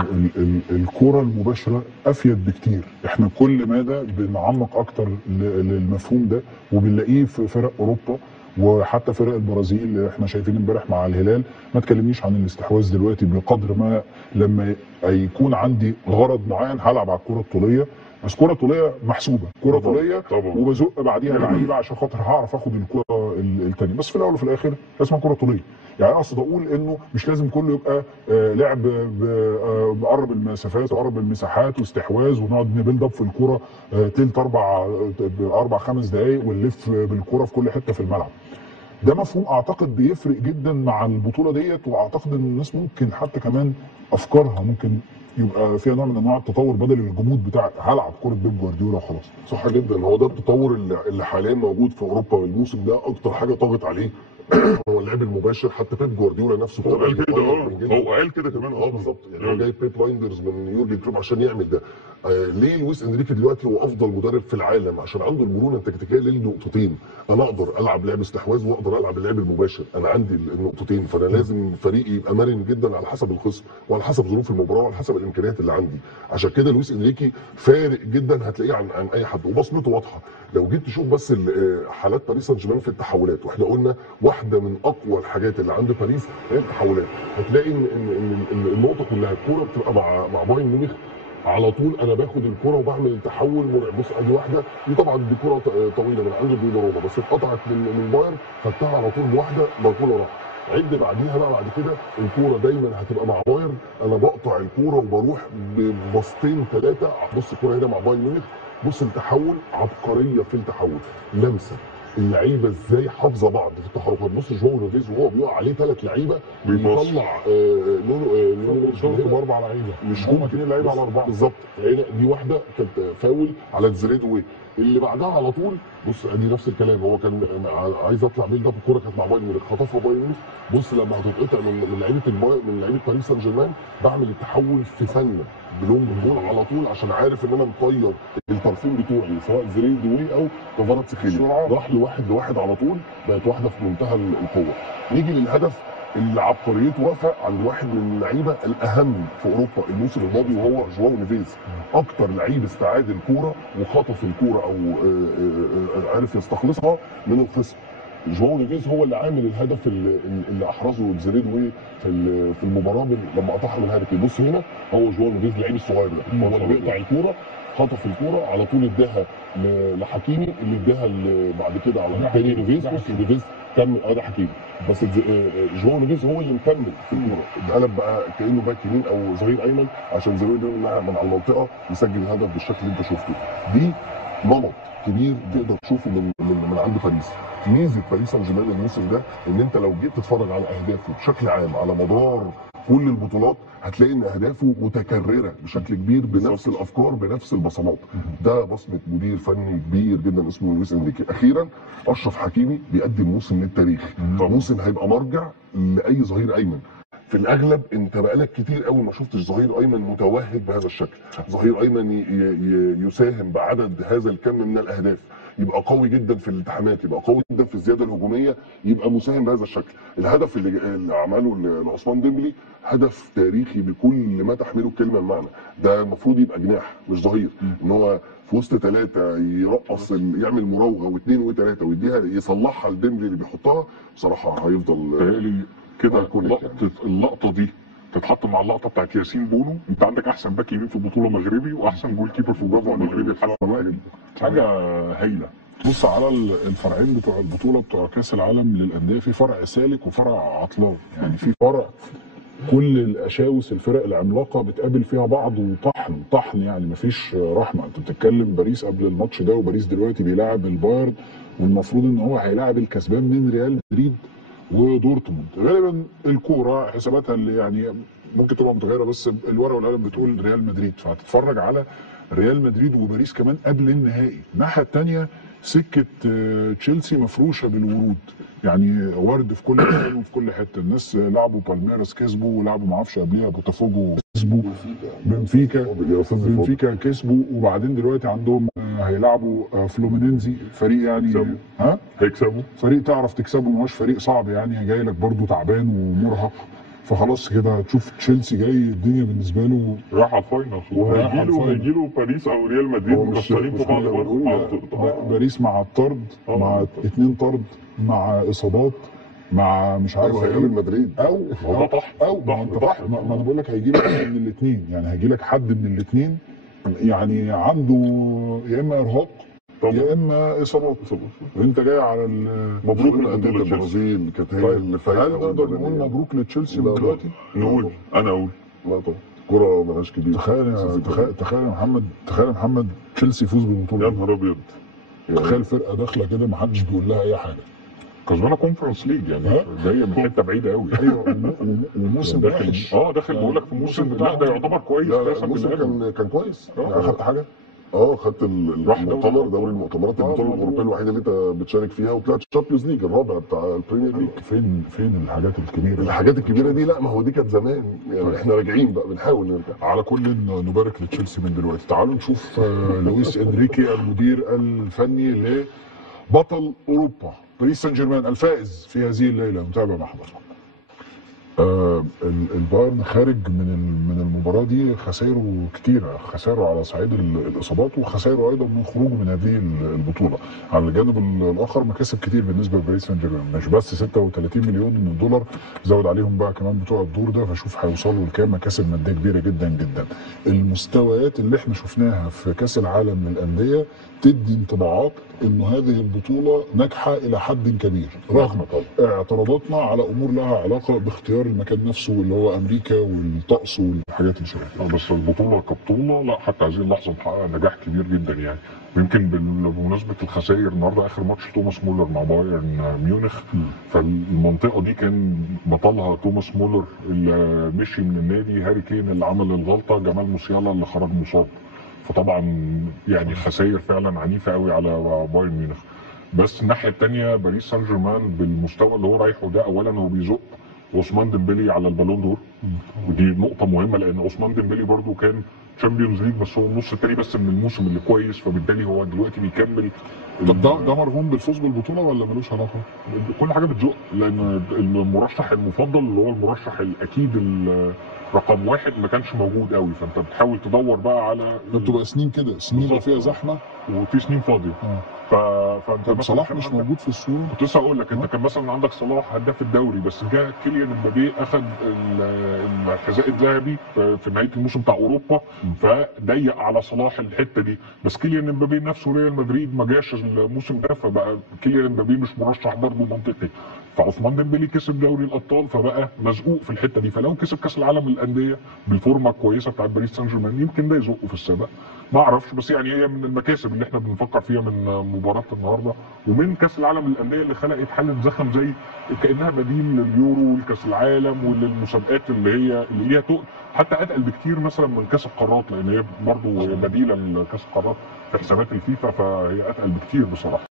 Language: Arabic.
انه الكوره المباشره افيد بكتير. احنا كل مدى بنعمق اكتر للمفهوم ده، وبنلاقيه في فرق اوروبا وحتى فرق البرازيل اللي احنا شايفين امبارح مع الهلال. ما تكلمنيش عن الاستحواذ دلوقتي بقدر ما لما يكون عندي غرض معين هلعب على الكره الطوليه، بس كره طوليه محسوبه، كره طوليه وبزق بعديها لعيبه عشان خاطر هعرف اخد الكره الثانيه. بس في الاول وفي الاخر اسمها كره طوليه. يعني اقصد اقول انه مش لازم كله يبقى لعب بقرب المسافات وقرب المساحات واستحواذ ونقعد نبيلد اب في الكوره تلت اربع خمس دقائق ونلف بالكوره في كل حته في الملعب. ده مفهوم اعتقد بيفرق جدا مع البطوله ديت، واعتقد ان الناس ممكن حتى كمان افكارها ممكن يبقى فيها نوع من انواع التطور بدل الجمود بتاع هلعب كوره بيب جوارديولا وخلاص. صح جدا، هو ده التطور اللي حاليا موجود في اوروبا الموسم ده. اكتر حاجه طاغت عليه هو اللعب المباشر. حتى بيب جوارديولا نفسه هو قال كده. هو قال كده كمان. بالظبط، يعني هو جايب بيب لايندرز من يورجن كلوب عشان يعمل ده. ليه لويس انريكي دلوقتي هو افضل مدرب في العالم؟ عشان عنده المرونه التكتيكيه للنقطتين. انا اقدر العب لعب استحواذ واقدر العب اللعب المباشر، انا عندي النقطتين، فانا لازم فريقي يبقى مرن جدا على حسب الخصم وعلى حسب ظروف المباراه وعلى حسب الامكانيات اللي عندي. عشان كده لويس انريكي فارق جدا، هتلاقيه عن اي حد، وبصمته واضحه. لو جيت تشوف بس حالات باريس سان جيرمان في التحولات، واحنا قلنا واحده من اقوى الحاجات اللي عند باريس هي التحولات. هتلاقي ان النقطه كلها الكوره بتبقى مع بايرن ميونخ على طول. انا باخد الكوره وبعمل تحول مرعب. بص ادي واحده، دي طبعا دي كوره طويله من عند دوناروما، بس اتقطعت من بايرن، خدتها على طول بواحده باركولا راح. عد بعديها بقى، بعد كده الكوره دايما هتبقى مع بايرن، انا بقطع الكوره وبروح ببسطين ثلاثه. بص الكوره هنا مع بايرن ميونخ، بص التحول، عبقريه في التحول، لمسه اللعيبه ازاي حافظه بعض في التحركات. بص جواو نوفيز وهو بيقع عليه ثلاث لعيبه بيطلع نونو باربع لعيبه، مش هم اثنين لعيبه على اربعه بالظبط. هنا دي واحده كانت فاول على ديزريدوي. اللي بعدها على طول بص ادي نفس الكلام، هو كان عايز يطلع بيلد اب، الكوره كانت مع بايرن ميونخ، خطفها بايرن ميونخ. بص لما هتتقطع من لعيبه باريس سان جيرمان، بعمل التحول في ثانيه بلونج بول على طول، عشان عارف ان انا مطير الطرفين بتوعي سواء زريدوي او كفاراتسخيليا. راح لواحد على طول، بقت واحده في منتهى القوه. نيجي للهدف اللي عبقريته واقفه عند واحد من اللعيبه الاهم في اوروبا الموسم الماضي، وهو جواو نيفيز. اكتر لعيب استعاد الكوره وخطف الكوره او عارف يستخلصها من الخصم. جواو نيفيز هو اللي عامل الهدف اللي احرزه زريدوي في المباراه لما قطعها من هاري. بص هنا هو جواو نيفيز اللعيب الصغير ده، هو اللي بيقطع الكوره، خطف الكوره على طول، اداها لحكيمي اللي اداها بعد كده على تاني نيفيز. بص نيفيز كمل، ده حكيمي، بس جواو نيفيز هو اللي مكمل في الكوره، اتقلب بقى كانه باك يمين او ظهير ايمن عشان زريدوي من على المنطقه يسجل الهدف بالشكل اللي انت شفته. دي نمط كبير تقدر تشوفه من عند باريس. ميزه باريس سان جيرمان الموسم ده ان انت لو جيت تتفرج على اهدافه بشكل عام على مدار كل البطولات، هتلاقي ان اهدافه متكرره بشكل كبير بنفس الافكار بنفس البصمات. ده بصمه مدير فني كبير جدا اسمه لويس انريكي. اخيرا اشرف حكيمي بيقدم موسم للتاريخ، موسم هيبقى مرجع لاي ظهير ايمن. في الاغلب انت بقالك كتير قوي ما شفتش ظهير ايمن متوهج بهذا الشكل، ظهير ايمن يساهم بعدد هذا الكم من الاهداف، يبقى قوي جدا في الالتحامات، يبقى قوي جدا في الزياده الهجوميه، يبقى مساهم بهذا الشكل. الهدف اللي عمله لعثمان ديمبلي هدف تاريخي بكل ما تحمله الكلمه المعنى. ده المفروض يبقى جناح مش ظهير، ان هو في وسط ثلاثه يرقص، يعمل مراوغه واثنين وثلاثه ويديها يصلحها لديمبلي اللي بيحطها. بصراحه هيفضل كده. اللقطه دي تتحط مع اللقطه بتاعت ياسين بونو. انت عندك احسن باك يمين في البطوله مغربي، واحسن جول كيبر في البطوله مغربي، حاجه هايله. بص على الفرعين بتوع البطوله بتوع كاس العالم للانديه، في فرع سالك وفرع عطلان. يعني في فرع كل الاشاوس الفرق العملاقه بتقابل فيها بعض وطحن يعني مفيش رحمه. انت بتتكلم باريس قبل الماتش ده، وباريس دلوقتي بيلاعب البايرن، والمفروض ان هو هيلاعب الكسبان من ريال مدريد ودورتموند. غالبا الكوره حساباتها اللي يعني ممكن تبقى متغيره، بس الورقه والقلم بتقول ريال مدريد، فهتتفرج على ريال مدريد وباريس كمان قبل النهائي. الناحيه الثانيه سكه تشيلسي مفروشه بالورود، يعني ورد في كل مكان وفي كل حته. الناس لعبوا بالميراس كسبوا، ولعبوا ما اعرفش قبلها بوتافوجو كسبوا، بنفيكا كسبوا، وبعدين دلوقتي عندهم هيلعبوا فلومينينزي، فريق يعني هيكسبوا فريق تعرف تكسبه، ما هوش فريق صعب يعني، جاي لك برده تعبان ومرهق. فخلاص كده هتشوف تشيلسي جاي الدنيا بالنسبه له راح على الفاينل ورايح على الفاينل. وهيجي له باريس او ريال مدريد هو مش مكسرين في بعض كده برضه. بنقول باريس مع الطرد، مع 2 طرد، مع اصابات، مع مش عارف او هيقابل مدريد او هو ده طح ما انت طح، ما انا بقول لك هيجي لك حد من الاثنين، يعني هيجي لك حد من الاثنين يعني عنده يا اما ارهاق يا اما اصابات، وانت جاي على مبروك مبروك لبطولة لأندية البرازيل كانت هي اللي فايقه. هل نقدر نقول مبروك لتشيلسي من لا دلوقتي؟ نقول انا اقول لا طبعا كرة ملهاش كبير. تخيل يا محمد تشيلسي يفوز يا بالبطوله. نهار ابيض. تخيل فرقه داخله كده ما حدش بيقول لها اي حاجه، كسبانه كونفرنس ليج يعني ها؟ جايه من حته بعيده قوي. ايوه وموسم داخل وحش. داخل بقول لك في موسم لا ده يعتبر كويس. لا كسب الموسم اللي كان كويس. اخدت حاجه؟ خدت المؤتمر دوري المؤتمرات، البطوله الاوروبيه الوحيده اللي انت بتشارك فيها، وطلعت الشامبيونز ليج الرابع بتاع البريمير ليج. فين الحاجات الكبيره؟ الحاجات الكبيره دي لا، ما هو دي كانت زمان يعني. احنا راجعين بقى بنحاول نرجع. على كل نبارك لتشيلسي من دلوقتي. تعالوا نشوف لويس انريكي المدير الفني لبطل اوروبا باريس سان جيرمان الفائز في هذه الليله. نتابع مع حضراتكم. البايرن خارج من المباراه دي خسائره كتيره، خسائره على صعيد الاصابات وخسائره ايضا من خروجه من هذه البطوله. على الجانب الاخر مكاسب كتير بالنسبه لباريس سان جيرمان، مش بس 36 مليون دولار، زود عليهم بقى كمان بتوع الدور ده، فشوف هيوصلوا لكام مكاسب ماديه كبيره جدا جدا. المستويات اللي احنا شفناها في كاس العالم للانديه تدي انطباعات انه هذه البطوله ناجحه الى حد كبير، رغم اعتراضاتنا على امور لها علاقه باختيار المكان نفسه اللي هو امريكا والطقس والحاجات اللي شبه كده. بس البطوله كبطوله لا، حتى هذه اللحظه محققه نجاح كبير جدا يعني. يمكن بمناسبه الخسائر النهارده اخر ماتش توماس مولر مع بايرن ميونخ، فالمنطقه دي كان بطلها توماس مولر اللي مشي من النادي، هاري كين اللي عمل الغلطه، جمال موسيالا اللي خرج مصاب. فطبعا يعني خسائر فعلا عنيفه قوي على بايرن ميونخ. بس الناحيه الثانيه باريس سان جيرمان بالمستوى اللي هو رايحه ده، اولا هو بيزق عثمان ديمبلي على البالون دور، ودي نقطه مهمه لان عثمان ديمبلي برضو كان تشامبيونز ليج بس هو النص الثاني بس من الموسم اللي كويس، فبالتالي هو دلوقتي بيكمل. طب ده مرهون بالفوز بالبطوله ولا ملوش علاقه؟ كل حاجه بتزق، لان المرشح المفضل اللي هو المرشح الاكيد رقم واحد ما كانش موجود قوي، فانت بتحاول تدور بقى على بتبقى سنين كده، سنين اللي فيها زحمه وفي سنين فاضيه. فانت طب صلاح مش موجود في الصوره. كنت لسه هقول لك انت كان مثلا عندك صلاح هداف الدوري، بس جاء كيليان امبابي اخذ الحذاء الذهبي في نهايه الموسم بتاع اوروبا، فضيق على صلاح الحته دي. بس كيليان امبابي نفسه ريال مدريد ما جاش الموسم ده، فبقى كيليان امبابي مش مرشح برضه منطقي. فعثمان ديمبلي كسب دوري الابطال فبقى مزقوق في الحته دي، فلو كسب كاس العالم للانديه بالفورمه الكويسه بتاعت باريس سان جيرمان يمكن ده يزقه في السباق، ما اعرفش. بس يعني هي من المكاسب اللي احنا بنفكر فيها من مباراه النهارده ومن كاس العالم للانديه اللي خلقت حاله زخم زي كانها بديل لليورو والكاس العالم وللمسابقات اللي ليها تقل، حتى اتقل بكتير مثلا من كاس القارات، لان هي برضه بديله لكاس القارات في حسابات الفيفا، فهي اتقل بكتير بصراحه.